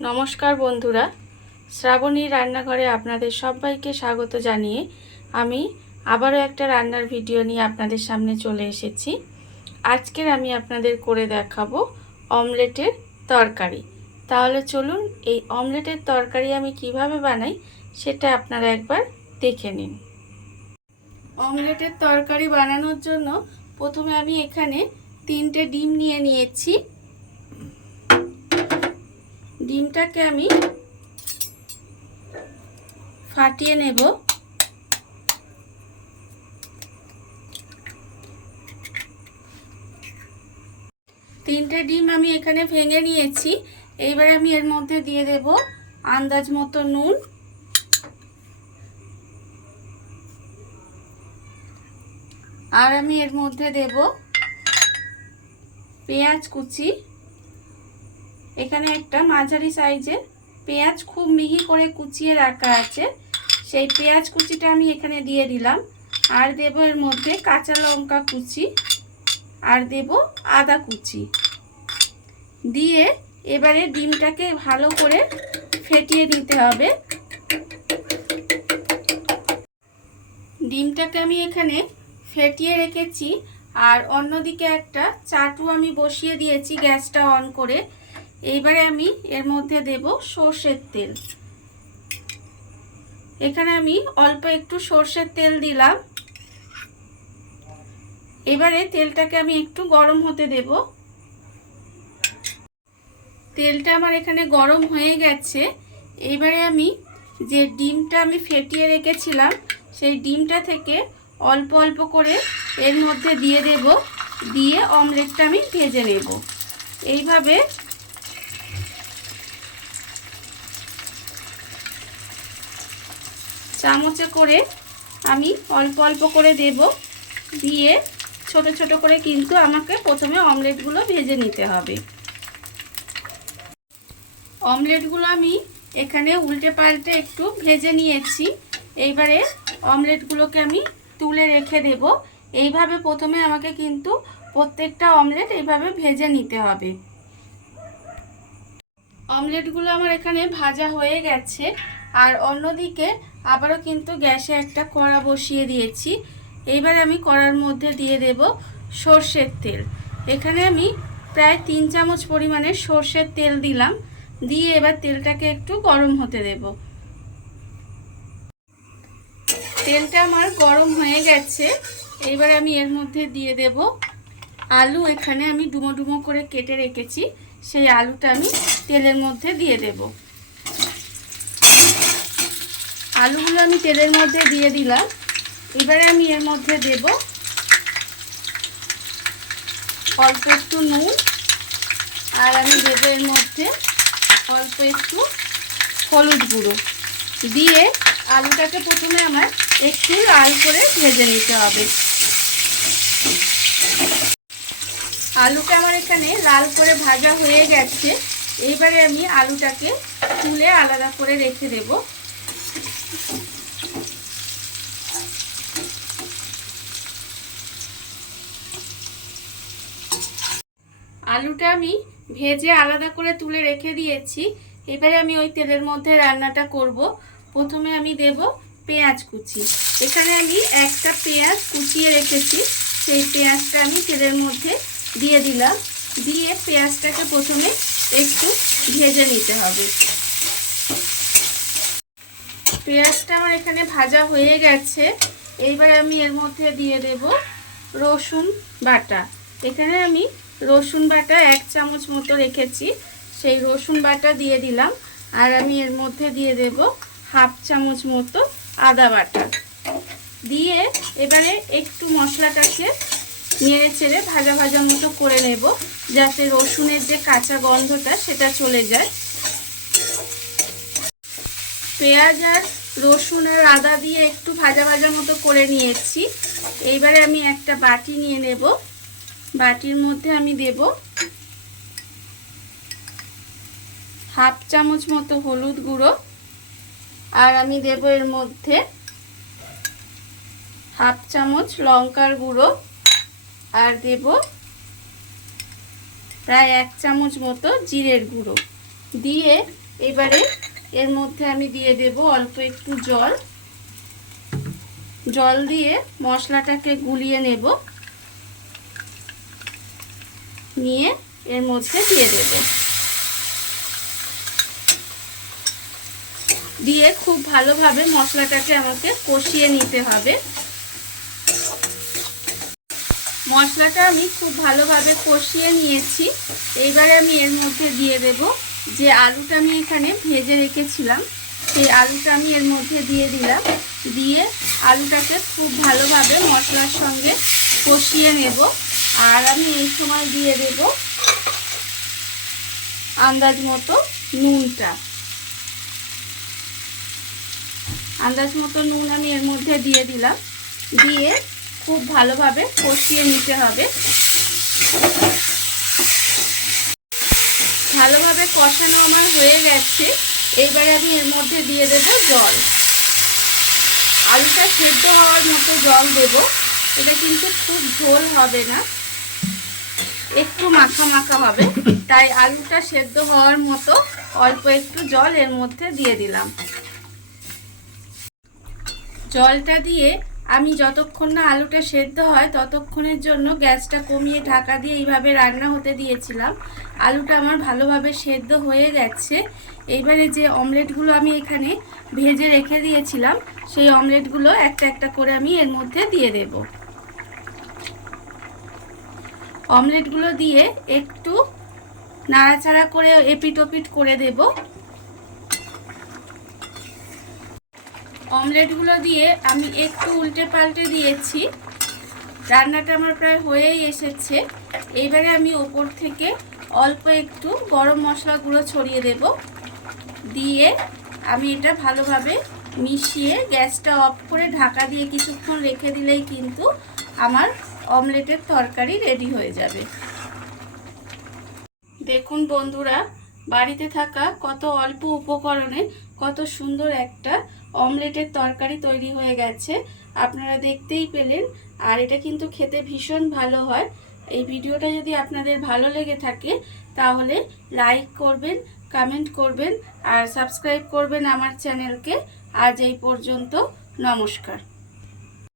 নমস্কার বন্ধুরা, শ্রাবণীর রান্নাঘরে আপনাদের সবাইকে স্বাগত জানিয়ে আমি আবারও একটা রান্নার ভিডিও নিয়ে আপনাদের সামনে চলে এসেছি। আজকের আমি আপনাদের করে দেখাবো অমলেটের তরকারি। তাহলে চলুন এই অমলেটের তরকারি আমি কিভাবে বানাই সেটা আপনারা একবার দেখে নিন। অমলেটের তরকারি বানানোর জন্য প্রথমে আমি এখানে 3টে ডিম নিয়ে নিয়েছি। ডিমটাকে আমি ফাটিয়ে নেব। 3টে ডিম আমি এখানে ভেঙে নিয়েছি। এইবার আমি এর মধ্যে দিয়ে দেব আন্দাজ মতো নুন, আর আমি এর মধ্যে দেব পেঁয়াজ কুচি। এখানে একটা মাঝারি সাইজের পেঁয়াজ খুব মিহি করে কুচিয়ে রাখা আছে, সেই পেঁয়াজ কুচিটা আমি এখানে দিয়ে দিলাম। আর দেব এর মধ্যে কাঁচা লঙ্কা কুচি, আর দেব আদা কুচি। দিয়ে এবারে ডিমটাকে ভালো করে ফেটিয়ে দিতে হবে। ডিমটাকে আমি এখানে ফেটিয়ে রেখেছি, আর অন্যদিকে একটা চাটু আমি বসিয়ে দিয়েছি গ্যাসটা অন করে। এইবারে আমি এর মধ্যে দেব সর্ষের তেল। এখানে আমি অল্প একটু সর্ষের তেল দিলাম। এবারে তেলটাকে আমি একটু গরম হতে দেব। তেলটা আমার এখানে গরম হয়ে গেছে। এইবারে আমি যে ডিমটা আমি ফেটিয়ে রেখেছিলাম সেই ডিমটা থেকে অল্প অল্প করে এর মধ্যে দিয়ে দেব। দিয়ে অমলেটটা আমি ভেজে নেব। এইভাবে চামচে করে আমি অল্প অল্প করে দেব। দিয়ে ছোট ছোট করে কিন্তু আমাকে প্রথমে অমলেটগুলো ভেজে নিতে হবে। অমলেটগুলো আমি এখানে উল্টে পাল্টে একটু ভেজে নিয়েছি। এইবারে অমলেটগুলোকে আমি তুলে রেখে দেব। এইভাবে প্রথমে আমাকে কিন্তু প্রত্যেকটা অমলেট এইভাবে ভেজে নিতে হবে। অমলেটগুলো আমার এখানে ভাজা হয়ে গেছে। আর অন্যদিকে আবারও কিন্তু গ্যাসে একটা কড়া বসিয়ে দিয়েছি। এইবার আমি কড়ার মধ্যে দিয়ে দেব সর্ষের তেল। এখানে আমি প্রায় 3 চামচ পরিমাণে সর্ষের তেল দিলাম। দিয়ে এবার তেলটাকে একটু গরম হতে দেব। তেলটা আমার গরম হয়ে গেছে। এইবার আমি এর মধ্যে দিয়ে দেব আলু। এখানে আমি ডুমো ডুমো করে কেটে রেখেছি, সেই আলুটা আমি তেলের মধ্যে দিয়ে দেব। আলুগুলো আমি তেলের মধ্যে দিয়ে দিলাম। এবারে আমি এর মধ্যে দেব অল্প একটু নুন, আর আমি দেব এর মধ্যে অল্প একটু হলুদ গুঁড়ো। দিয়ে আলুটাকে প্রথমে আমার একটু লাল করে ভেজে নিতে হবে। আলুটা আমার এখানে লাল করে ভাজা হয়ে গেছে। এইবারে আমি আলুটাকে তুলে আলাদা করে রেখে দেব। আলুটা আমি ভেজে আলাদা করে তুলে রেখে দিয়েছি। এবারে আমি ওই তেলের মধ্যে রান্নাটা করব। প্রথমে আমি দেব পেঁয়াজ কুচি। এখানে আমি একটা পেঁয়াজ কুচিয়ে রেখেছি, সেই পেঁয়াজটা আমি তেলের মধ্যে দিয়ে দিলাম। দিয়ে পেঁয়াজটাকে প্রথমে একটু ভেজে নিতে হবে। পেঁয়াজটা আমার এখানে ভাজা হয়ে গেছে। এইবার আমি এর মধ্যে দিয়ে দেব রসুন বাটা। এখানে আমি রসুন বাটা 1 চামচ মতো রেখেছি, সেই রসুন বাটা দিয়ে দিলাম। আর আমি এর মধ্যে দিয়ে দেব 1/2 চামচ মতো আদা বাটা। দিয়ে এবারে একটু মশলাটাকে নেড়ে চেড়ে ভাজা ভাজা মতো করে নেব, যাতে রসুনের যে কাঁচা গন্ধটা সেটা চলে যায়। পেঁয়াজ আর রসুন আর আদা দিয়ে একটু ভাজা ভাজা মতো করে নিয়েছি। এইবারে আমি একটা বাটি নিয়ে নেব। বাটির মধ্যে আমি দেব 1/2 চামচ মতো হলুদ গুঁড়ো, আর আমি দেব এর মধ্যে 1/2 চামচ লঙ্কার গুঁড়ো, আর দেব প্রায় 1 চামচ মতো জিরের গুঁড়ো। দিয়ে এবারে এর মধ্যে আমি দিয়ে দেব অল্প একটু জল। জল দিয়ে মশলাটাকে গুলিয়ে নেব, নিয়ে এর মধ্যে দিয়ে দেব। দিয়ে খুব ভালোভাবে মশলাটাকে আমাকে কষিয়ে নিতে হবে। মশলাটা আমি খুব ভালোভাবে কষিয়ে নিয়েছি। এইবারে আমি এর মধ্যে দিয়ে দেব যে আলুটা আমি এখানে ভেজে রেখেছিলাম, সেই আলুটা আমি এর মধ্যে দিয়ে দিলাম। দিয়ে আলুটাকে খুব ভালোভাবে মশলার সঙ্গে কষিয়ে নেব। আর আমি এই সময় দিয়ে দেব আন্দাজ মতো নুনটা। আন্দাজ মতো নুন আমি এর মধ্যে দিয়ে দিলাম। দিয়ে খুব ভালোভাবে কষিয়ে নিতে হবে। ভালোভাবে কষানো আমার হয়ে গেছে। এইবারে আমি এর মধ্যে দিয়ে দেব জল। আলুটা সেদ্ধ হওয়ার মতো জল দেব। এটা কিন্তু খুব ঝোল হবে না, একটু মাখা মাখা হবে। তাই আলুটা সেদ্ধ হওয়ার মতো অল্প একটু জল এর মধ্যে দিয়ে দিলাম। জলটা দিয়ে আমি যতক্ষণ না আলুটা সেদ্ধ হয় ততক্ষণের জন্য গ্যাসটা কমিয়ে ঢাকা দিয়ে এইভাবে রান্না হতে দিয়েছিলাম। আলুটা আমার ভালোভাবে সেদ্ধ হয়ে গেছে। এইবারে যে অমলেটগুলো আমি এখানে ভেজে রেখে দিয়েছিলাম, সেই অমলেটগুলো একটা একটা করে আমি এর মধ্যে দিয়ে দেব। অমলেটগুলো দিয়ে একটু নাড়াচাড়া করে এপিট ওপিট করে দেব। অমলেটগুলো দিয়ে আমি একটু উল্টে পাল্টে দিয়েছি। রান্নাটা আমার প্রায় হয়েই এসেছে। এইবারে আমি ওপর থেকে অল্প একটু গরম মশলা গুঁড়ো ছড়িয়ে দেব। দিয়ে আমি এটা ভালোভাবে মিশিয়ে গ্যাসটা অফ করে ঢাকা দিয়ে কিছুক্ষণ রেখে দিলেই কিন্তু আমার অমলেটের তরকারি রেডি হয়ে যাবে। দেখুন বন্ধুরা, বাড়িতে থাকা কত অল্প উপকরণে কত সুন্দর একটা অমলেটের তরকারি তৈরি হয়ে গেছে। আপনারা দেখতেই পেলেন। আর এটা কিন্তু খেতে ভীষণ ভালো হয়। এই ভিডিওটা যদি আপনাদের ভালো লেগে থাকে তাহলে লাইক করবেন, কমেন্ট করবেন আর সাবস্ক্রাইব করবেন আমার চ্যানেলকে। আজ এই পর্যন্ত, নমস্কার।